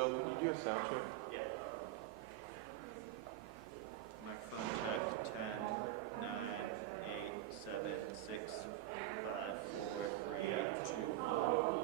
Will, can you do a sound check? Yeah. Microphone check 10, 9, 8, 7, 6, 5, 4, 3, 2, 1.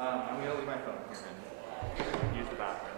I'm going to leave my phone here and use the bathroom.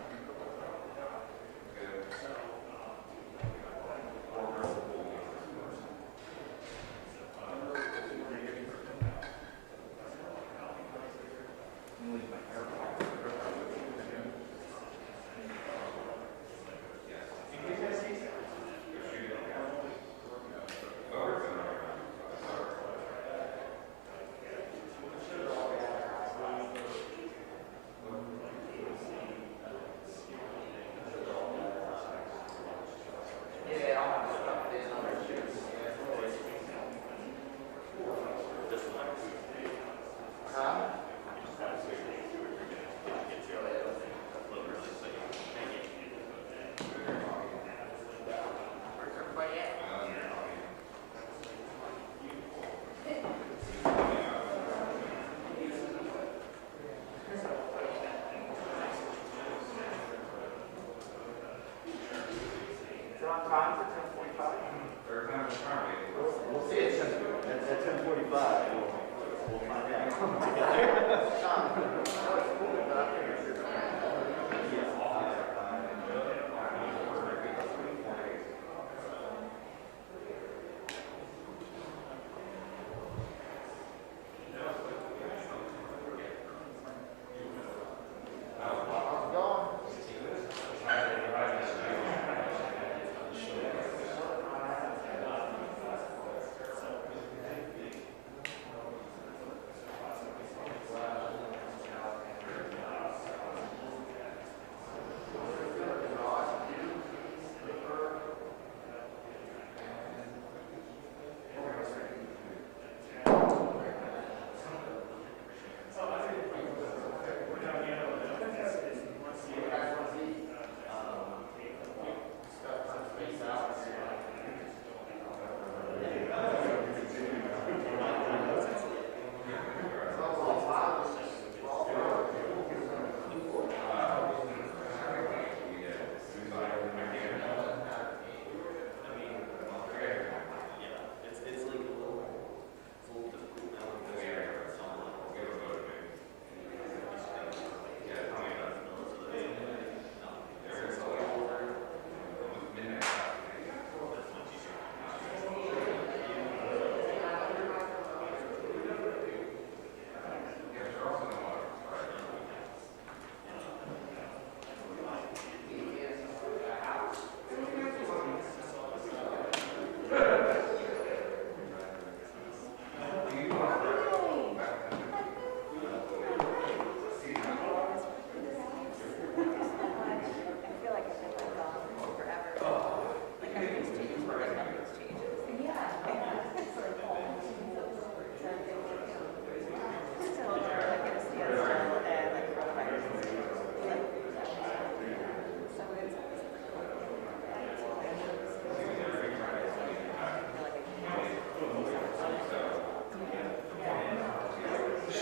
We'll find out.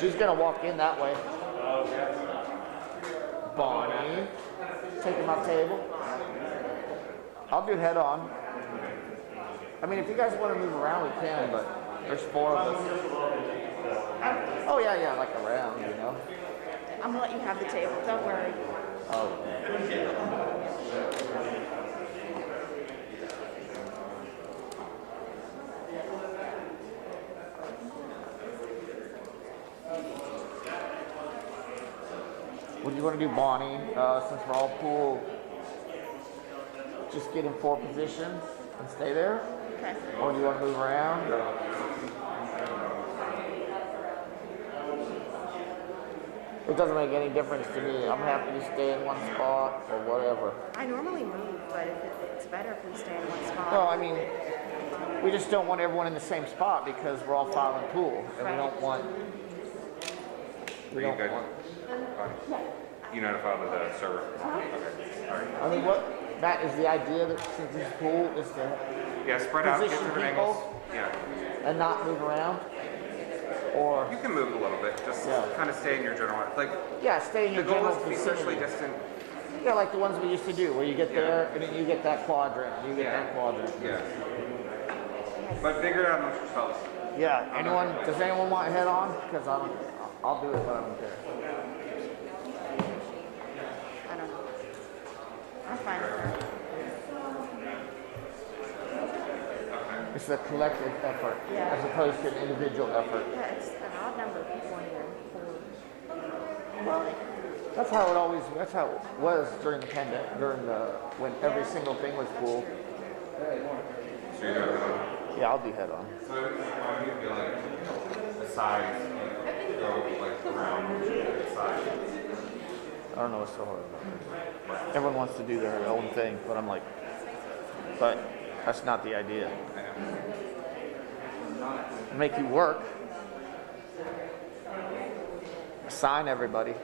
She's gonna walk in that way. Bonnie, taking my table. I'll do head on. I mean, if you guys want to move around, we can, but there's 4 of us. Oh yeah, like around, you know. I'm gonna let you have the table, don't worry. Oh. What do you want to do, Bonnie? Since we're all pool, just get in 4 positions and stay there? Okay. Or do you want to move around? It doesn't make any difference to me. I'm happy to stay in one spot or whatever. I normally move, but if it's better if we stay in one spot. No, I mean, we just don't want everyone in the same spot because we're all filing pool, and we don't want. We don't want. You notified the server? Okay. All right. I mean, what Matt is the idea that since this pool is to Yeah, spread out, get position different people angles. Yeah. and not move around, or You can move a little bit, just Yeah. kind of stay in your general, like, yeah, stay in the your goal general is to be socially vicinity. distant. Yeah, like the ones we used to do, where you get there and then you get that quadrant, you get Yeah. that quadrant. Yeah. But figure it out amongst yourselves. Yeah. Anyone? Does anyone want head on? Because I'll do it, but I don't care. I don't know. I'm fine with that. It's a collective effort Yeah. as opposed to an individual effort. Yeah, it's an odd number of people in here. Well, that's how it was during the pandemic, when every single thing was cool. So you're doing it. Yeah, I'll do head on. So I need to be like the size, go like around the side. I don't know what's so hard about this. Everyone wants to do their own thing, but I'm like, but that's not the idea. Make you work. Assign everybody.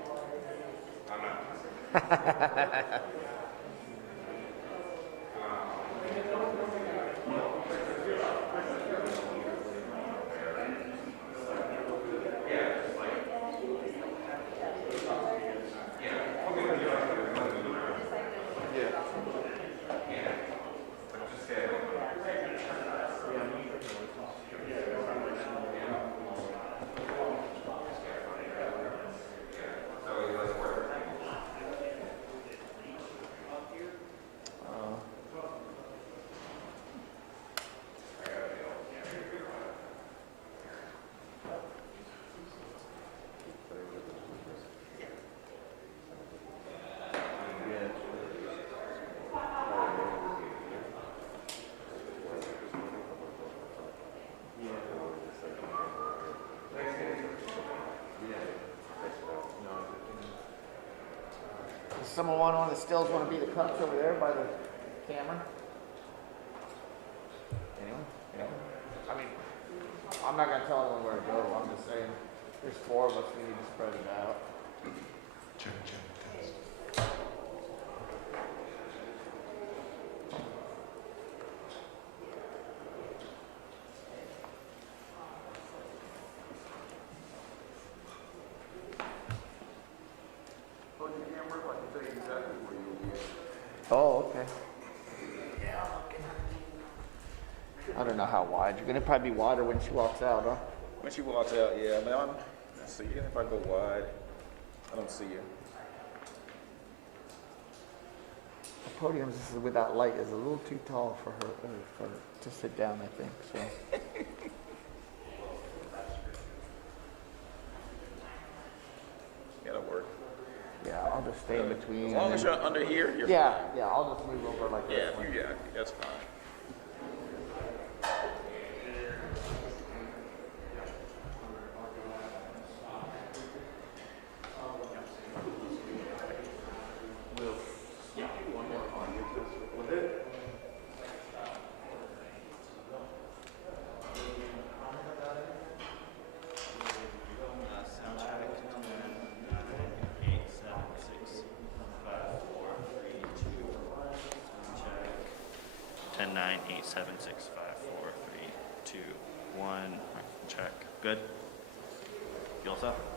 Does someone want one of the stills want to be the cups over there by the camera? Anyone? I mean, I'm not gonna tell anyone where to go. I'm just saying, there's 4 of us. We need to spread it out. Oh, okay. I don't know how wide. You're gonna probably be wider when she walks out, huh? When she walks out, yeah, I mean, let's see, even if I go wide, I don't see you. The podium with that light is a little too tall for her to sit down, I think. So. That'll work. Yeah, I'll just stay in between. As long as you're under here, you're Yeah, fine. yeah, I'll just move over like Yeah, this. yeah, that's fine. Sound check, 10, 9, 8, 7, 6, 5, 4, 3, 2. Sound check. 10, 9, 8, 7, 6, 5, 4, 3, 2, 1. Check. Good. You'll all set?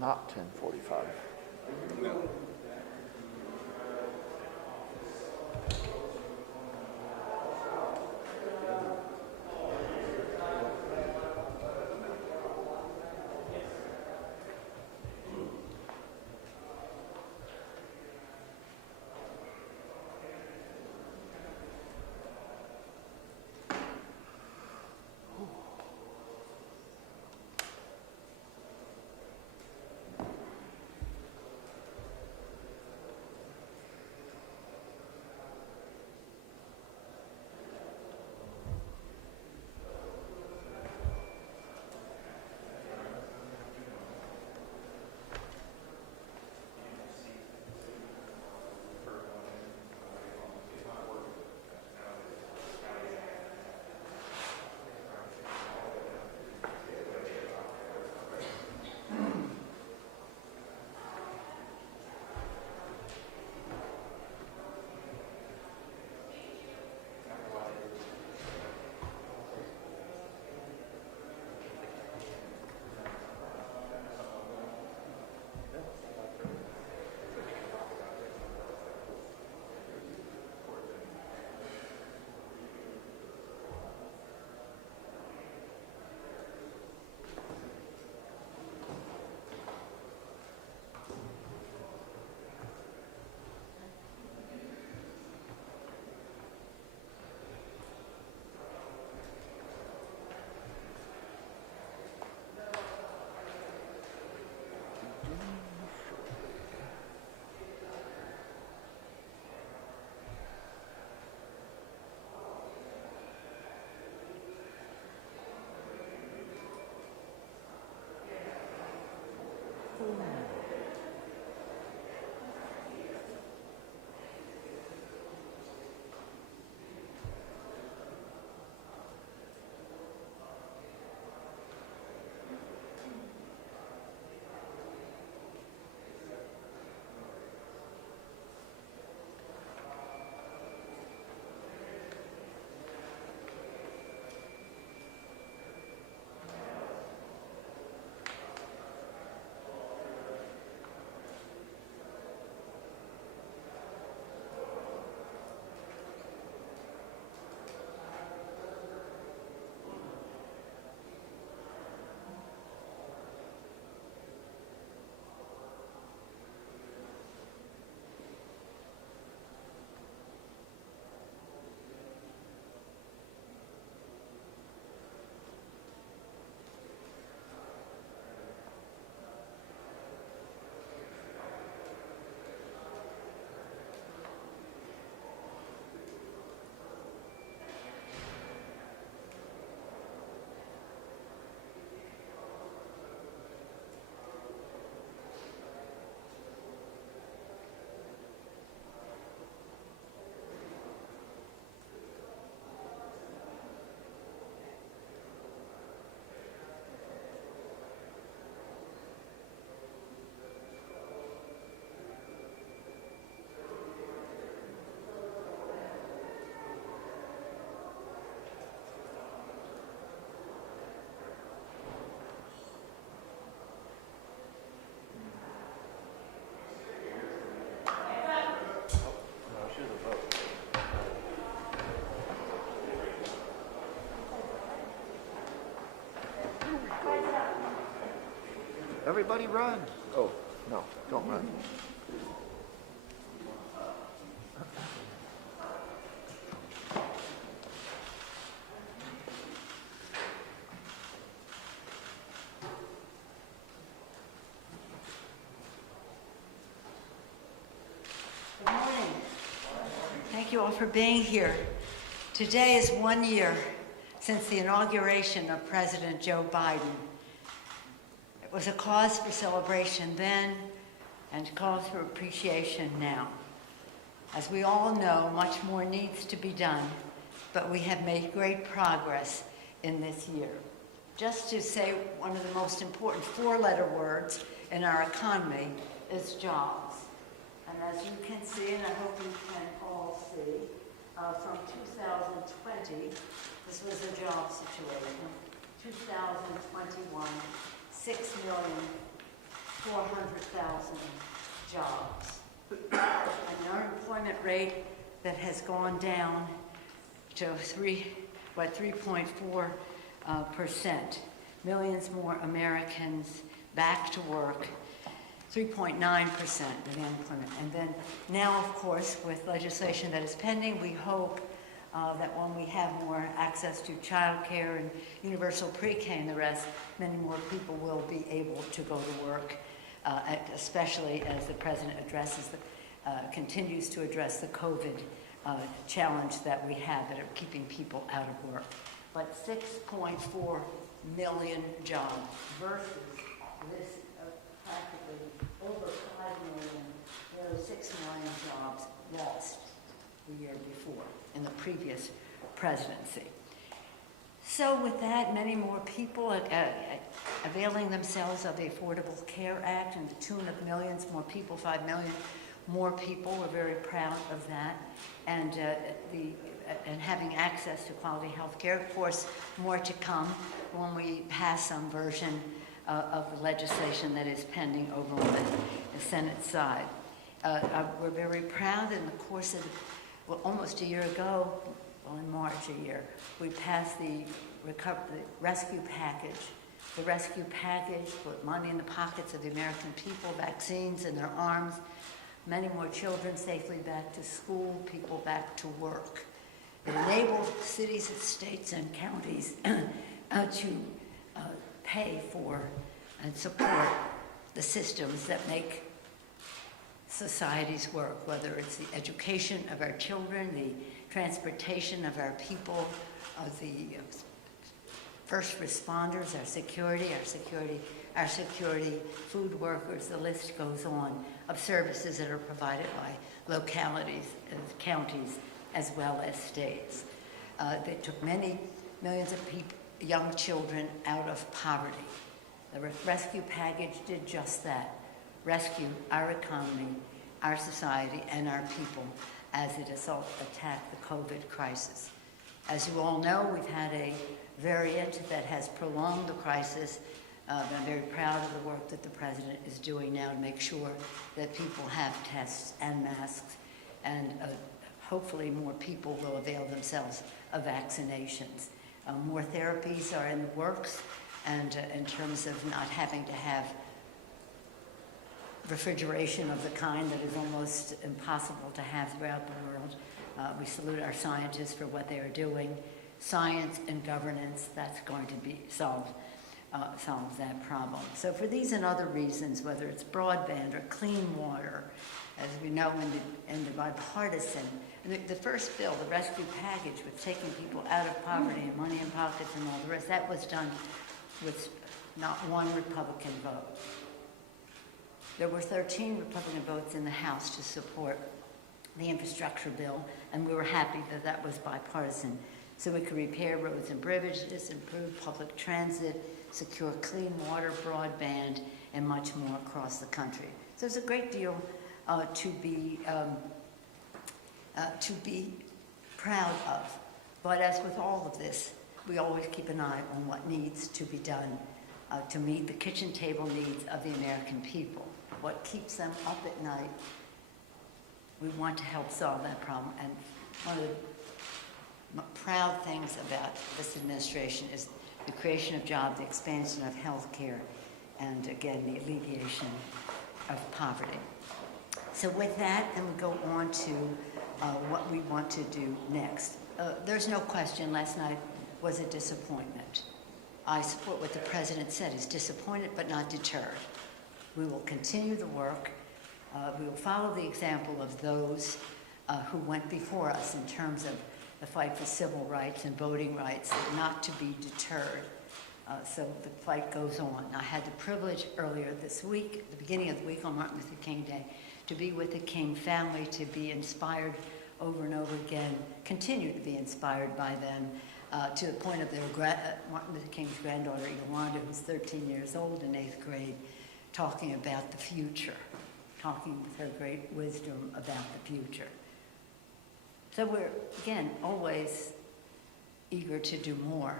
not 10:45. Everybody run. Oh, no, don't run. Good morning. Thank you all for being here. Today is 1 year since the inauguration of President Joe Biden. It was a cause for celebration then and cause for appreciation now. As we all know, much more needs to be done, but we have made great progress in this year. Just to say one of the most important four-letter words in our economy is jobs. And as you can see, and I hope you can all see, from 2020, this was a job situation. 2021, 6 million 400,000 jobs. An unemployment rate that has gone down to 3.4%. Millions more Americans back to work, 3.9% of the unemployment. And then now, of course, with legislation that is pending, we hope that when we have more access to child care and universal pre-K and the rest, many more people will be able to go to work, especially as the president continues to address the COVID challenge that we have that are keeping people out of work. But 6.4 million jobs versus this practically over 5 million, nearly 6 million jobs lost the year before in the previous presidency. So with that, many more people availing themselves of the Affordable Care Act and the tune of millions more people, 5 million more people. We're very proud of that. And having access to quality health care. Of course, more to come when we pass some version of the legislation that is pending over on the Senate side. We're very proud in the course of, almost a year ago, in March a year, we passed the rescue package. The rescue package put money in the pockets of the American people, vaccines in their arms, many more children safely back to school, people back to work. It enabled cities, states, and counties to pay for and support the systems that make societies work, whether it's the education of our children, the transportation of our people, the first responders, our security, food workers, the list goes on, of services that are provided by localities, counties, as well as states. They took many millions of people, young children out of poverty. The rescue package did just that, rescue our economy, our society, and our people as it attacked the COVID crisis. As you all know, we've had a variant that has prolonged the crisis. I'm very proud of the work that the president is doing now to make sure that people have tests and masks, and hopefully more people will avail themselves of vaccinations. More therapies are in the works, and in terms of not having to have refrigeration of the kind that is almost impossible to have throughout the world. We salute our scientists for what they are doing. Science and governance, that's going to be solves that problem. So for these and other reasons, whether it's broadband or clean water, as we know in the bipartisan, the first bill, the rescue package, with taking people out of poverty and money in pockets and all the rest, that was done with not one Republican vote. There were 13 Republican votes in the House to support the infrastructure bill, and we were happy that that was bipartisan, so we could repair roads and bridges, improve public transit, secure clean water, broadband, and much more across the country. So there's a great deal to be proud of. But as with all of this, we always keep an eye on what needs to be done to meet the kitchen table needs of the American people. What keeps them up at night, we want to help solve that problem. And one of the proud things about this administration is the creation of jobs, the expansion of health care, and again, the alleviation of poverty. So with that, then we go on to what we want to do next. There's no question last night was a disappointment. I support what the president said. He's disappointed but not deterred. We will continue the work. We will follow the example of those who went before us in terms of the fight for civil rights and voting rights, not to be deterred. So the fight goes on. I had the privilege earlier this week, at the beginning of the week on Martin Luther King Day, to be with the King family, to be inspired over and over again, continue to be inspired by them, to the point of their Martin Luther King's granddaughter, Yolanda, who's 13 years old in 8th grade, talking about the future, talking with her great wisdom about the future. So we're, again, always eager to do more,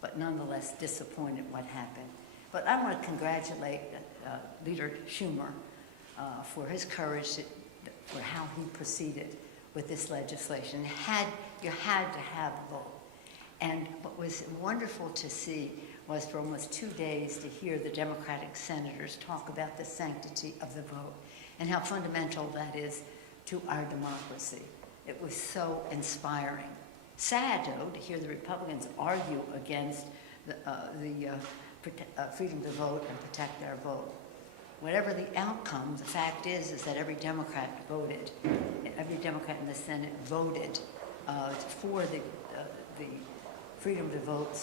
but nonetheless disappointed what happened. But I want to congratulate Leader Schumer for his courage, for how he proceeded with this legislation. You had to have a vote. And what was wonderful to see was for almost 2 days to hear the Democratic senators talk about the sanctity of the vote and how fundamental that is to our democracy. It was so inspiring. Sad, though, to hear the Republicans argue against the freedom to vote and protect our vote. Whatever the outcome, the fact is that every Democrat in the Senate voted for the Freedom to Vote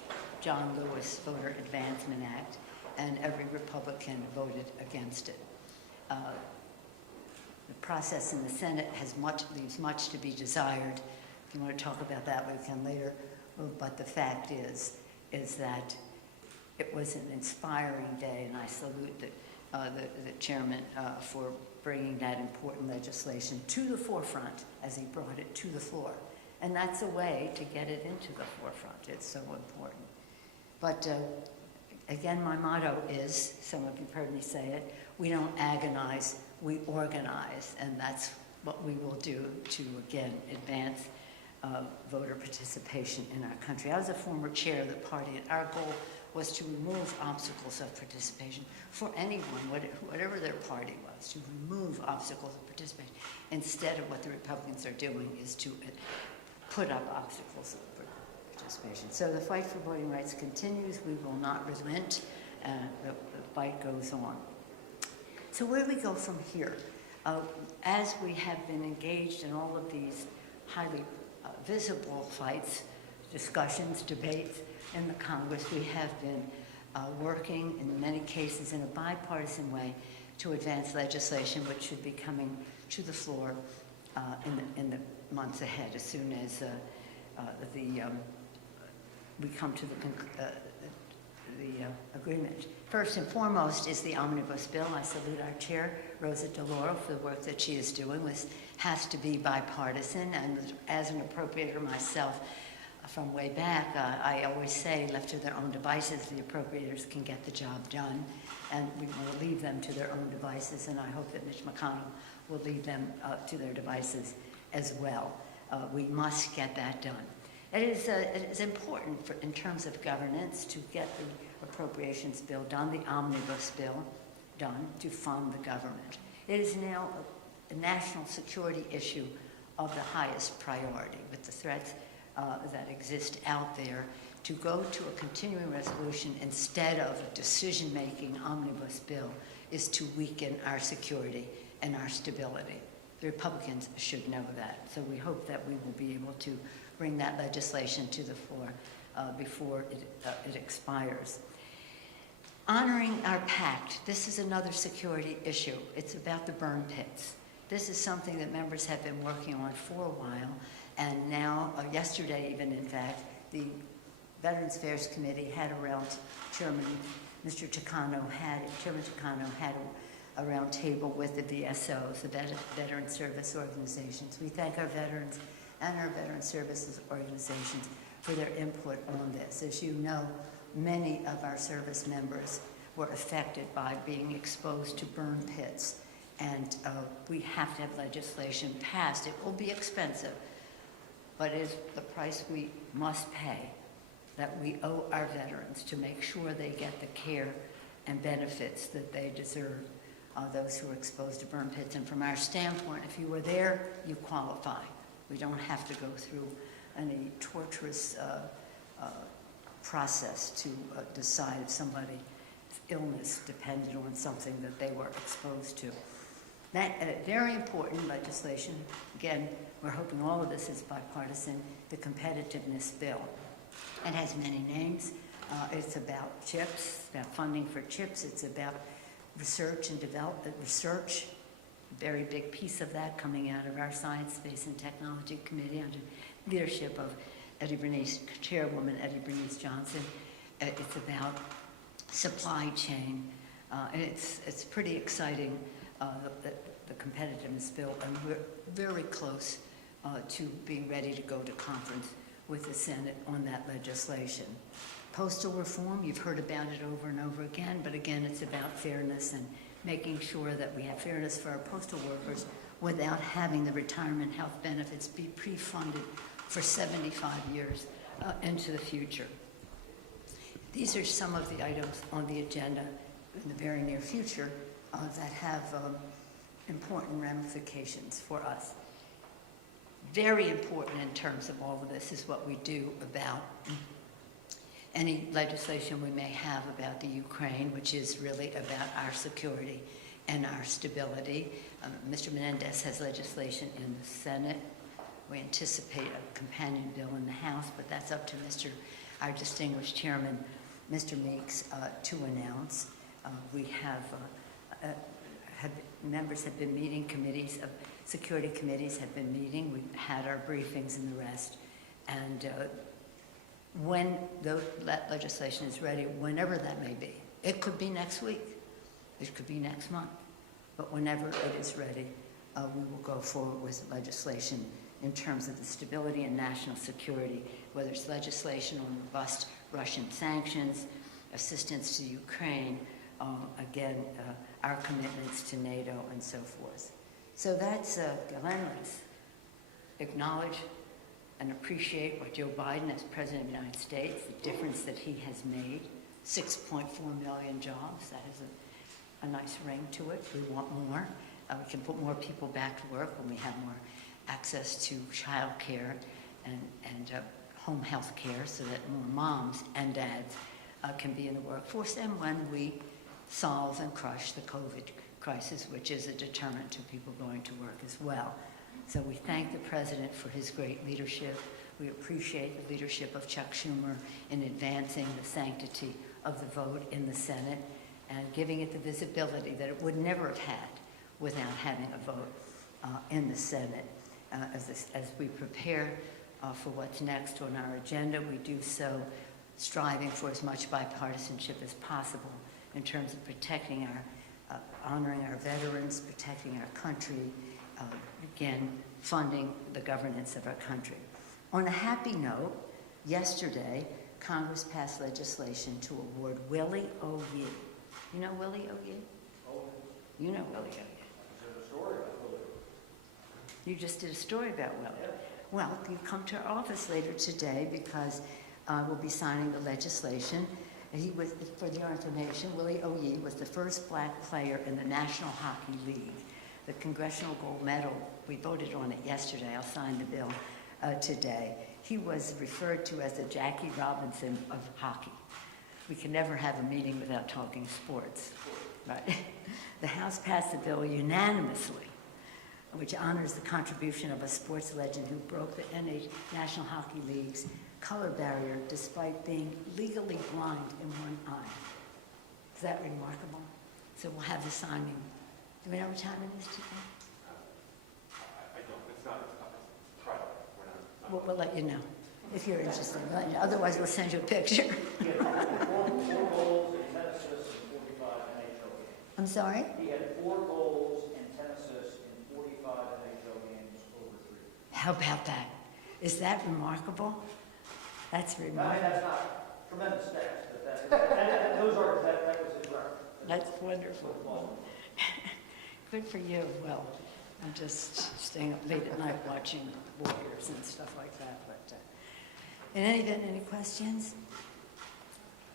/ John Lewis Voter Advancement Act, and every Republican voted against it. The process in the Senate leaves much to be desired. If you want to talk about that, we can later. But the fact is that it was an inspiring day, and I salute the chairman for bringing that important legislation to the forefront as he brought it to the floor. And that's a way to get it into the forefront. It's so important. But again, my motto is, some of you have heard me say it, we don't agonize, we organize. And that's what we will do to, again, advance voter participation in our country. I was a former chair of the party, and our goal was to remove obstacles of participation for anyone, whatever their party was, to remove obstacles of participation. Instead of what the Republicans are doing is to put up obstacles of participation. So the fight for voting rights continues. We will not relent. The fight goes on. So where do we go from here? As we have been engaged in all of these highly visible fights, discussions, debates in the Congress, we have been working in many cases in a bipartisan way to advance legislation which should be coming to the floor in the months ahead, as soon as we come to the agreement. First and foremost is the omnibus bill. I salute our chair, Rosa DeLauro, for the work that she is doing. This has to be bipartisan, and as an appropriator myself from way back, I always say, left to their own devices, the appropriators can get the job done, and we want to leave them to their own devices, and I hope that Mitch McConnell will leave them to their devices as well. We must get that done. It is important in terms of governance to get the appropriations bill done, the omnibus bill done, to fund the government. It is now a national security issue of the highest priority, with the threats that exist out there. To go to a continuing resolution instead of a decision-making omnibus bill is to weaken our security and our stability. The Republicans should know that. So we hope that we will be able to bring that legislation to the floor before it expires. Honoring our pact. This is another security issue. It's about the burn pits. This is something that members have been working on for a while, and now, yesterday even, in fact, the Veterans Affairs Committee had Chairman Takano had a round table with the VSOs, the Veteran Service Organizations. We thank our veterans and our Veteran Services Organizations for their input on this. As you know, many of our service members were affected by being exposed to burn pits, and we have to have legislation passed. It will be expensive, but it is the price we must pay, that we owe our veterans to make sure they get the care and benefits that they deserve, those who are exposed to burn pits. And from our standpoint, if you were there, you qualify. We don't have to go through any torturous process to decide if somebody's illness depended on something that they were exposed to. That very important legislation. Again, we're hoping all of this is bipartisan. The Competitiveness Bill. It has many names. It's about chips, about funding for chips. It's about research and development. Research, very big piece of that coming out of our Science, Space, and Technology Committee under leadership of Chairwoman Eddie Bernice Johnson. It's about supply chain. And it's pretty exciting, the Competitiveness Bill, and we're very close to being ready to go to conference with the Senate on that legislation. Postal Reform, you've heard about it over and over again, but again, it's about fairness and making sure that we have fairness for our postal workers without having the retirement health benefits be pre-funded for 75 years into the future. These are some of the items on the agenda in the very near future that have important ramifications for us. Very important in terms of all of this is what we do about any legislation we may have about the Ukraine, which is really about our security and our stability. Mr. Menendez has legislation in the Senate. We anticipate a companion bill in the House, but that's up to our distinguished chairman, Mr. Meeks, to announce. We members have been meeting, security committees have been meeting. We've had our briefings and the rest. And when that legislation is ready, whenever that may be, it could be next week, it could be next month, but whenever it is ready, we will go forward with legislation in terms of the stability and national security, whether it's legislation on robust Russian sanctions, assistance to Ukraine, again, our commitments to NATO and so forth. So that's, let's acknowledge and appreciate what Joe Biden as President of the United States, the difference that he has made, 6.4 million jobs, that has a nice ring to it. We want more. We can put more people back to work when we have more access to child care and home health care so that more moms and dads can be in the workforce, and when we solve and crush the COVID crisis, which is a deterrent to people going to work as well. So we thank the President for his great leadership. We appreciate the leadership of Chuck Schumer in advancing the sanctity of the vote in the Senate and giving it the visibility that it would never have had without having a vote in the Senate. As we prepare for what's next on our agenda, we do so striving for as much bipartisanship as possible in terms of protecting honoring our veterans, protecting our country, again, funding the governance of our country. On a happy note, yesterday, Congress passed legislation to award Willie O. Yee. You know Willie O. Yee? You know Willie O. Yee. You just did a story about Willie. Well, you come to our office later today because we'll be signing the legislation. He was, for your information, Willie O. Yee was the first black player in the National Hockey League. The Congressional Gold Medal, we voted on it yesterday. I'll sign the bill today. He was referred to as the Jackie Robinson of hockey. We can never have a meeting without talking sports, right? The House passed the bill unanimously, which honors the contribution of a sports legend who broke the National Hockey League's color barrier despite being legally blind in one eye. Is that remarkable? So we'll have the signing. Do we know what time it is today? I don't. It's private. We're not. We'll let you know if you're interested. We'll let you know. Otherwise, we'll send you a picture. He had 4 goals and 10 assists in 45 NHL games. I'm sorry? He had 4 goals and 10 assists in 45 NHL games over 3. How about that? Is that remarkable? That's I mean, remarkable. that's not tremendous stats, but that was his record. That's wonderful. Good for you. Well, I'm just staying up late at night watching Warriors and stuff like that. But in any event, any questions?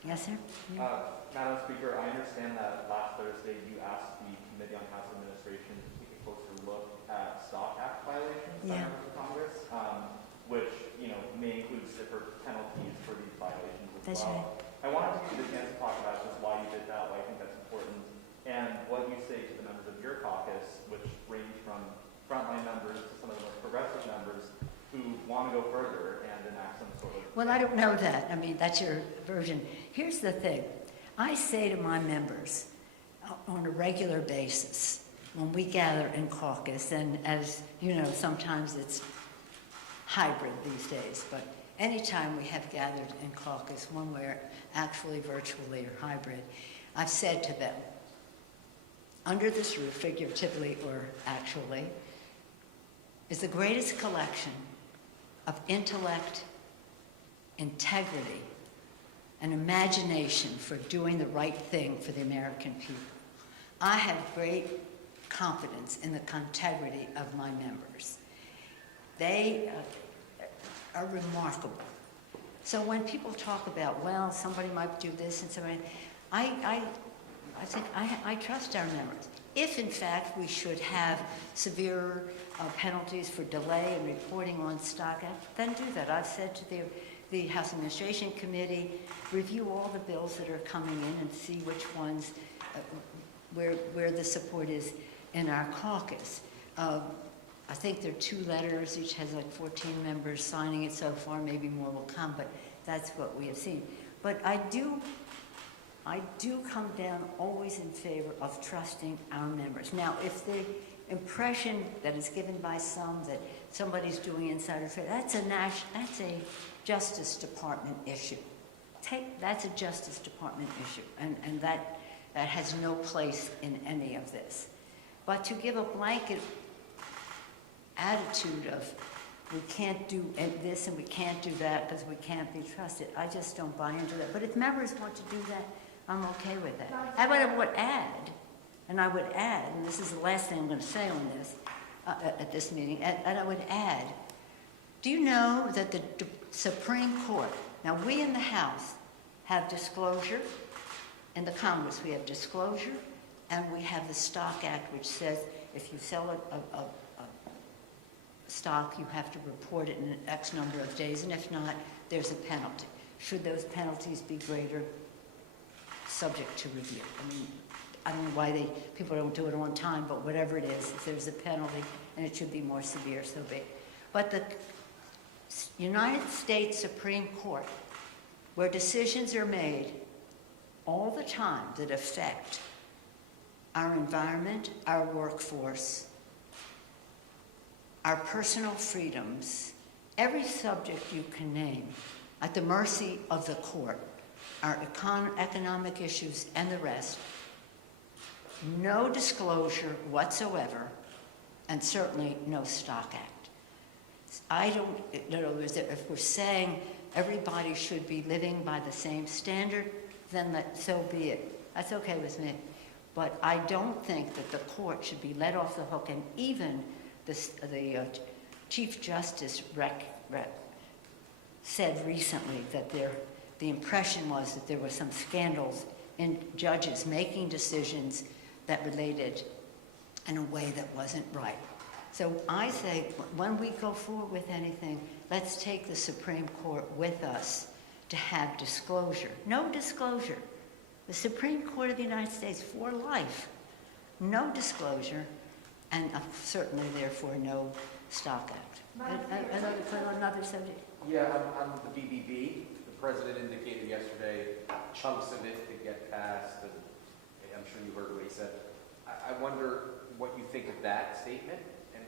Yes, sir? Madam Speaker, I understand that last Thursday you asked the Committee on House Administration to take a closer look at Stock Act violations by members of Congress, which may include stiffer penalties for these violations as That's well. right. I wanted to give you the chance to talk about just why you did that, why I think that's important, and what you say to the members of your caucus, which range from frontline members to some of the most progressive members who want to go further and enact some sort of... Well, I don't know that. I mean, that's your version. Here's the thing. I say to my members on a regular basis when we gather in caucus, and as you know, sometimes it's hybrid these days, but anytime we have gathered in caucus, one way or actually virtually or hybrid, I've said to them, under this roof, figuratively or actually, is the greatest collection of intellect, integrity, an imagination for doing the right thing for the American people. I have great confidence in the integrity of my members. They are remarkable. So when people talk about, well, somebody might do this and somebody, I think I trust our members. If in fact we should have severe penalties for delay in reporting on Stock Act, then do that. I've said to the House Administration Committee, review all the bills that are coming in and see which ones, where the support is in our caucus. I think there are 2 letters, each has like 14 members signing it so far, maybe more will come, but that's what we have seen. But I do come down always in favor of trusting our members. Now, if the impression that is given by some that somebody's doing insider trading, that's a Justice Department issue. That's a Justice Department issue, and that has no place in any of this. But to give a blanket attitude of we can't do this and we can't do that because we can't be trusted, I just don't buy into that. But if members want to do that, I'm okay with that. I would add, and this is the last thing I'm going to say on this at this meeting, and I would add, do you know that the Supreme Court, now we in the House have disclosure, in the Congress we have disclosure, and we have the Stock Act, which says if you sell a stock, you have to report it in an X number of days, and if not, there's a penalty. Should those penalties be greater? Subject to review. I mean, I don't know why people don't do it on time, but whatever it is, if there's a penalty, and it should be more severe, so be it. But the United States Supreme Court, where decisions are made all the time that affect our environment, our workforce, our personal freedoms, every subject you can name, at the mercy of the court, our economic issues and the rest, no disclosure whatsoever, and certainly no Stock Act. In other words, if we're saying everybody should be living by the same standard, then so be it. That's okay with me. But I don't think that the court should be let off the hook, and even the Chief Justice said recently that the impression was that there were some scandals in judges making decisions that related in a way that wasn't right. So I say, when we go forward with anything, let's take the Supreme Court with us to have disclosure. No disclosure. The Supreme Court of the United States for life. No disclosure, and certainly, therefore, no Stock Act. Another subject? Yeah, on the BBB, the president indicated yesterday chunks of it could get passed, and I'm sure you heard what he said. I wonder what you think of that statement, and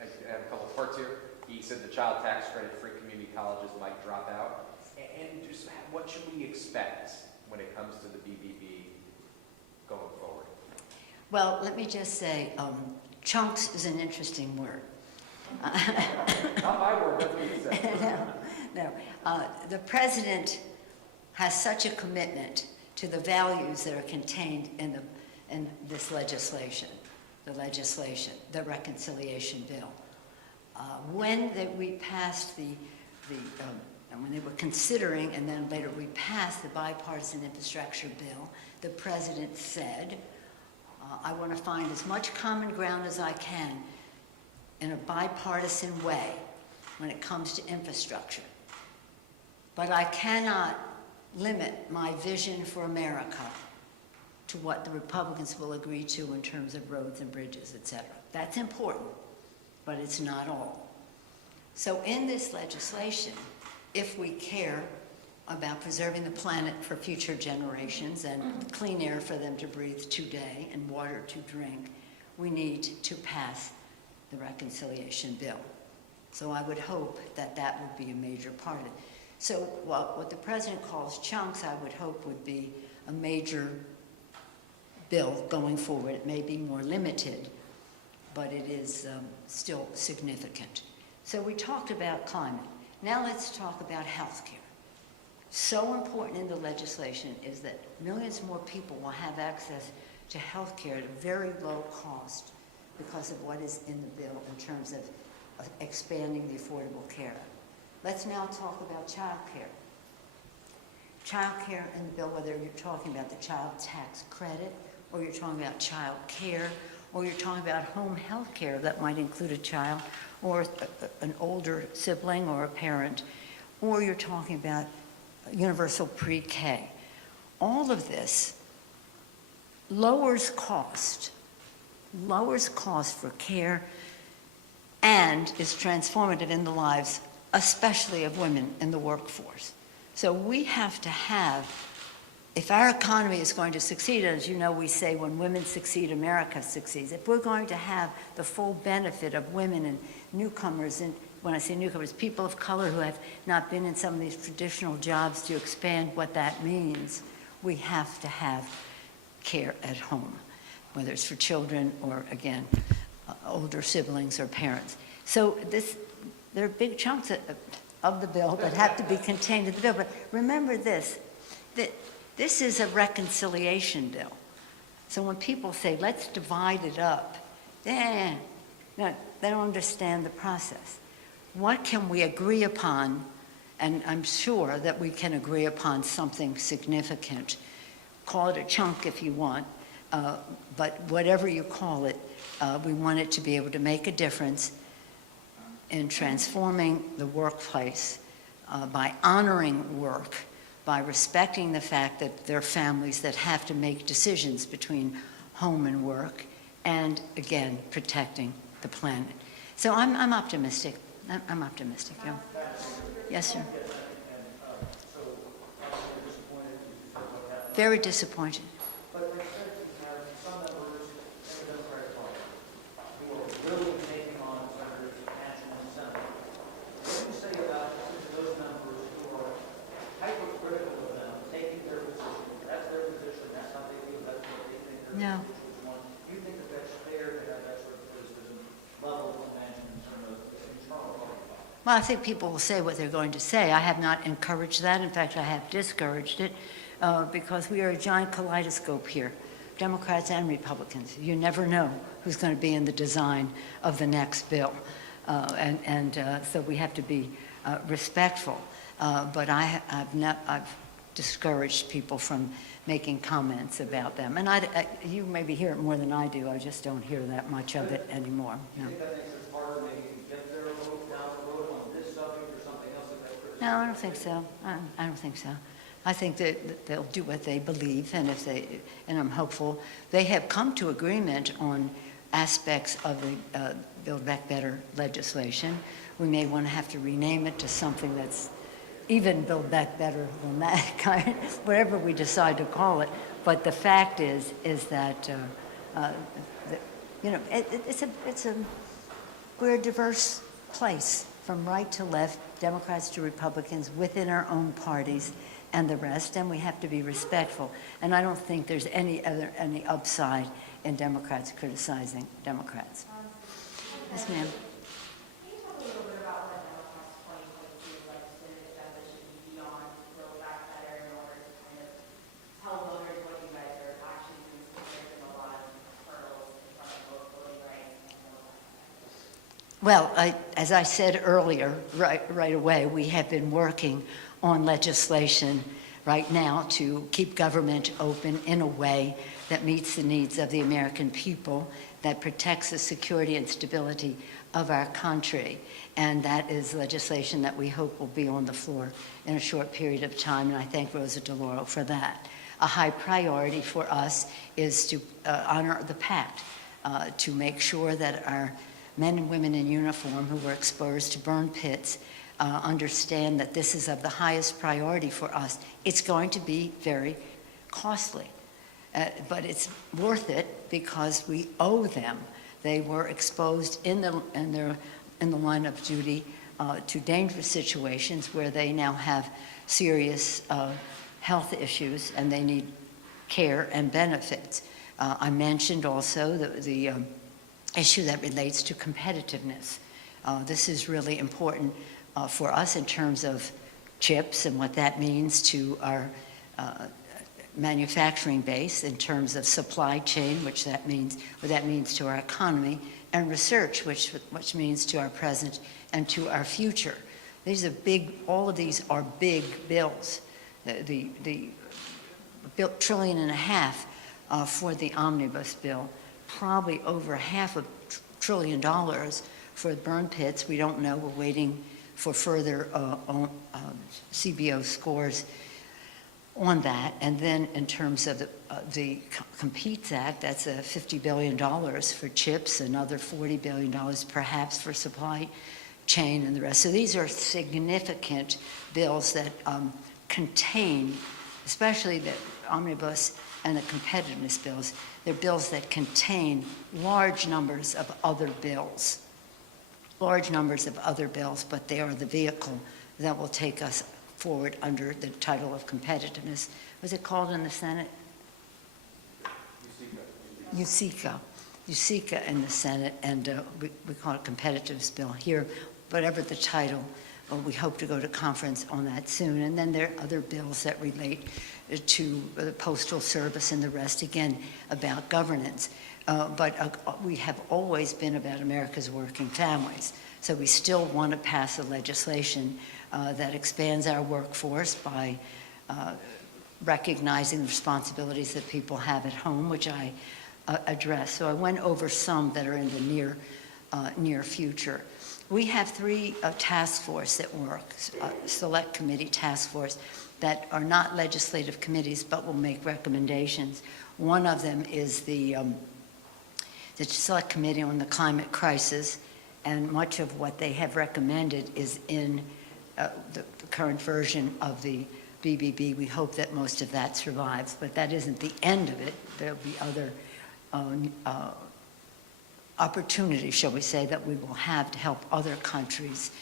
I have a couple of parts here. He said the child tax credit for community colleges might drop out, and just what should we expect when it comes to the BBB going forward? Well, let me just say, chunks is an interesting word. Not my word, that's what he said. No. The president has such a commitment to the values that are contained in this legislation, the reconciliation bill. When we passed and when they were considering, and then later we passed the bipartisan infrastructure bill, the president said, I want to find as much common ground as I can in a bipartisan way when it comes to infrastructure. But I cannot limit my vision for America to what the Republicans will agree to in terms of roads and bridges, etc. That's important, but it's not all. So in this legislation, if we care about preserving the planet for future generations and clean air for them to breathe today and water to drink, we need to pass the reconciliation bill. So I would hope that that would be a major part of it. So what the president calls chunks, I would hope would be a major bill going forward. It may be more limited, but it is still significant. So we talked about climate. Now let's talk about health care. so important in the legislation is that millions more people will have access to health care at a very low cost because of what is in the bill in terms of expanding the Affordable Care Act. Let's now talk about child care. Child care in the bill, whether you're talking about the child tax credit, or you're talking about child care, or you're talking about home health care that might include a child or an older sibling or a parent, or you're talking about universal pre-K. All of this lowers cost for care and is transformative in the lives, especially of women in the workforce. So we have to have, if our economy is going to succeed, as you know, we say when women succeed, America succeeds. If we're going to have the full benefit of women and newcomers, and when I say newcomers, people of color who have not been in some of these traditional jobs, to expand what that means, we have to have care at home, whether it's for children or, again, older siblings or parents. So there are big chunks of the bill that have to be contained in the bill. But remember this, that this is a reconciliation bill. So when people say, let's divide it up, no, they don't understand the process. What can we agree upon? And I'm sure that we can agree upon something significant. Call it a chunk if you want, but whatever you call it, we want it to be able to make a difference in transforming the workplace by honoring work, by respecting the fact that there are families that have to make decisions between home and work, and again, protecting the planet. So I'm optimistic. I'm optimistic, yeah. Yes, sir. Very disappointed. But they said you have some members in the Democratic Party who are really taking on Senators Manchin and Senate. What do you say about those members who are hypercritical of them taking their position? That's their position. That's how they feel. That's what they think their position is. Do you think that that's fair to have that sort of criticism leveled on Manchin in terms of internal party? Well, I think people will say what they're going to say. I have not encouraged that. In fact, I have discouraged it because we are a giant kaleidoscope here, Democrats and Republicans. You never know who's going to be in the design of the next bill. So we have to be respectful. But I've discouraged people from making comments about them. And you maybe hear it more than I do. I just don't hear that much of it anymore. No. No, I don't think so. I don't think so. I think that they'll do what they believe, and and I'm hopeful. They have come to agreement on aspects of the Build Back Better legislation. We may want to have to rename it to something that's even Build Back Better than that kind, whatever we decide to call it. But the fact is that we're a diverse place, from right to left, Democrats to Republicans, within our own parties and the rest, and we have to be respectful. And I don't think there's any upside in Democrats criticizing Democrats. Yes, ma'am. Can you talk a little bit about what Democrats' 2022 legislative agenda should be beyond Build Back Better in order to kind of tell voters what you guys are actually doing, since there's been a lot of hurdles in front of both voting rights and Build Back Better? Well, as I said earlier, right away, we have been working on legislation right now to keep government open in a way that meets the needs of the American people, that protects the security and stability of our country. And that is legislation that we hope will be on the floor in a short period of time, and I thank Rosa DeLauro for that. A high priority for us is to honor the pact, to make sure that our men and women in uniform who were exposed to burn pits understand that this is of the highest priority for us. It's going to be very costly, but it's worth it because we owe them. They were exposed in the line of duty to dangerous situations where they now have serious health issues and they need care and benefits. I mentioned also the issue that relates to competitiveness. This is really important for us in terms of chips and what that means to our manufacturing base in terms of supply chain, what that means to our economy, and research, which means to our present and to our future. These are big, all of these are big bills. The $1.5 trillion for the omnibus bill, probably over $500 billion for the burn pits. We don't know, we're waiting for further CBO scores on that. And then in terms of the Competes Act, that's $50 billion for chips, another $40 billion perhaps for supply chain and the rest. So these are significant bills that contain, especially the omnibus and the competitiveness bills, they're bills that contain large numbers of other bills. Large numbers of other bills, but they are the vehicle that will take us forward under the title of competitiveness. Was it called in the Senate? USICA in the Senate, and we call it Competitiveness Bill here. Whatever the title, we hope to go to conference on that soon. And then there are other bills that relate to the Postal Service and the rest, again, about governance. But we have always been about America's working families. So we still want to pass a legislation that expands our workforce by recognizing the responsibilities that people have at home, which I address. So I went over some that are in the near future. We have three task force that work, select committee task force, that are not legislative committees but will make recommendations. One of them is the Select Committee on the Climate Crisis, and much of what they have recommended is in the current version of the BBB. We hope that most of that survives, but that isn't the end of it. There'll be other opportunities, shall we say, that we will have to help other countries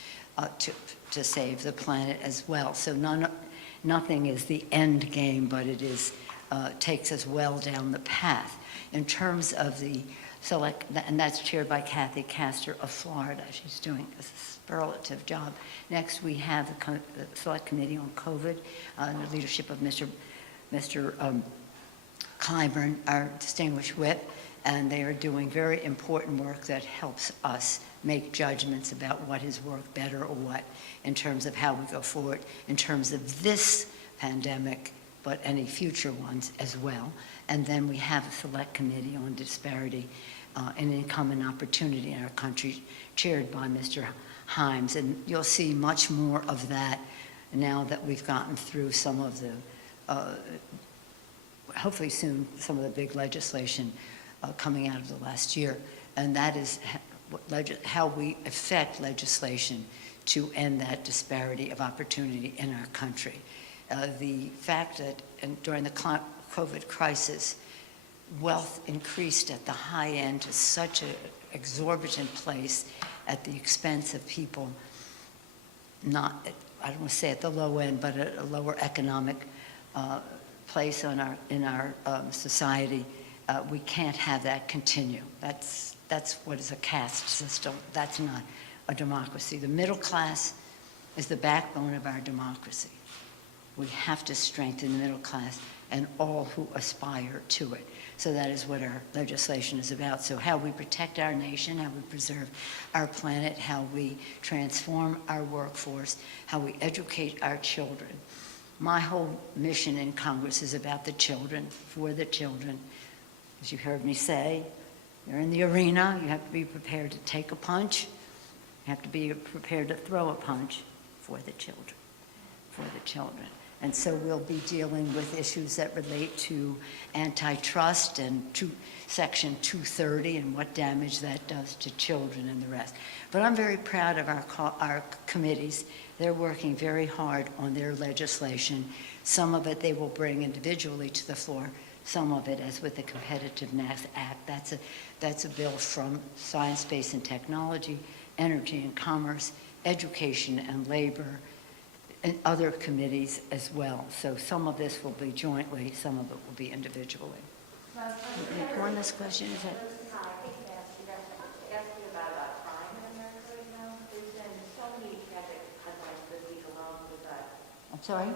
to save the planet as well. So nothing is the end game, but it is takes us well down the path. In terms of the select, and that's chaired by Kathy Castor of Florida. She's doing a superlative job. Next, we have the Select Committee on COVID, under the leadership of Mr. Clyburn, our distinguished whip, and they are doing very important work that helps us make judgments about what has worked better or what in terms of how we go forward, in terms of this pandemic, but any future ones as well. And then we have a Select Committee on Disparity and Income and Opportunity in our country, chaired by Mr. Himes. And you'll see much more of that now that we've gotten through some of the, hopefully soon, some of the big legislation coming out of the last year. And that is how we affect legislation to end that disparity of opportunity in our country. The fact that during the COVID crisis, wealth increased at the high end to such an exorbitant place at the expense of people not, I don't want to say at the low end, but at a lower economic place in our society. We can't have that continue. That's what is a caste system. That's not a democracy. The middle class is the backbone of our democracy. We have to strengthen the middle class and all who aspire to it. So that is what our legislation is about. So how we protect our nation, how we preserve our planet, how we transform our workforce, how we educate our children. My whole mission in Congress is about the children, for the children. As you heard me say, you're in the arena, you have to be prepared to take a punch, you have to be prepared to throw a punch for the children, for the children. And so we'll be dealing with issues that relate to antitrust and to Section 230 and what damage that does to children and the rest. But I'm very proud of our committees. They're working very hard on their legislation. Some of it they will bring individually to the floor. Some of it, as with the Competitiveness Act, that's a bill from Science, Space, and Technology, Energy and Commerce, Education and Labor, and other committees as well. So some of this will be jointly, some of it will be individually. One last question, is that? I think ask you about crime in America right now. There's been so many tragic headlines this week alone with Sorry?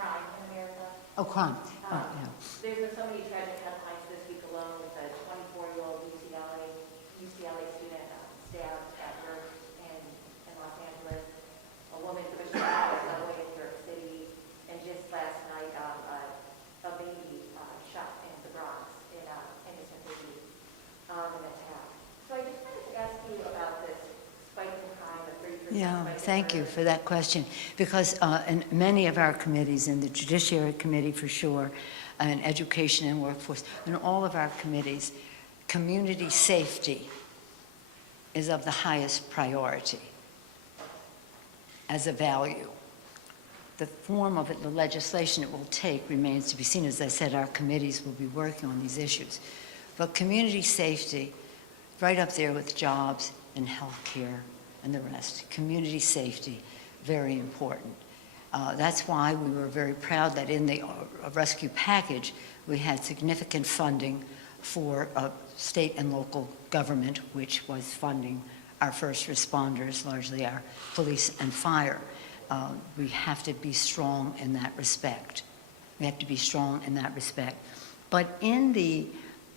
crime in America. Oh, crime. Oh, yeah. There's been so many tragic headlines this week alone with a 24-year-old UCLA student stabbed at work in Los Angeles, a woman pushed out of the subway in New York City, and just last night, a baby shot in the Bronx in Innocent City, an attack. So I just wanted to ask you about this spike in crime, the 30% Yeah, spike in thank you murder. for that question, because in many of our committees, in the Judiciary Committee for sure, and Education and Workforce, in all of our committees, community safety is of the highest priority as a value. The form of it, the legislation it will take remains to be seen. As I said, our committees will be working on these issues. But community safety, right up there with jobs and healthcare and the rest. Community safety, very important. That's why we were very proud that in the rescue package, we had significant funding for state and local government, which was funding our first responders, largely our police and fire. We have to be strong in that respect. We have to be strong in that respect. But in the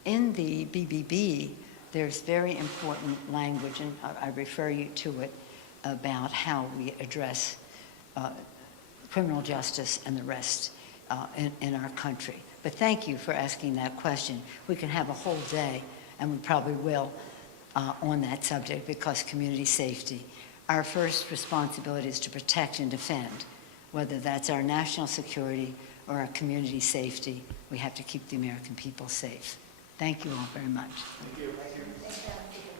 BBB, there's very important language, and I refer you to it, about how we address criminal justice and the rest in our country. But thank you for asking that question. We can have a whole day, and we probably will, on that subject, because community safety, our first responsibility is to protect and defend, whether that's our national security or our community safety. We have to keep the American people safe. Thank you all very much. Thank you. Thank you.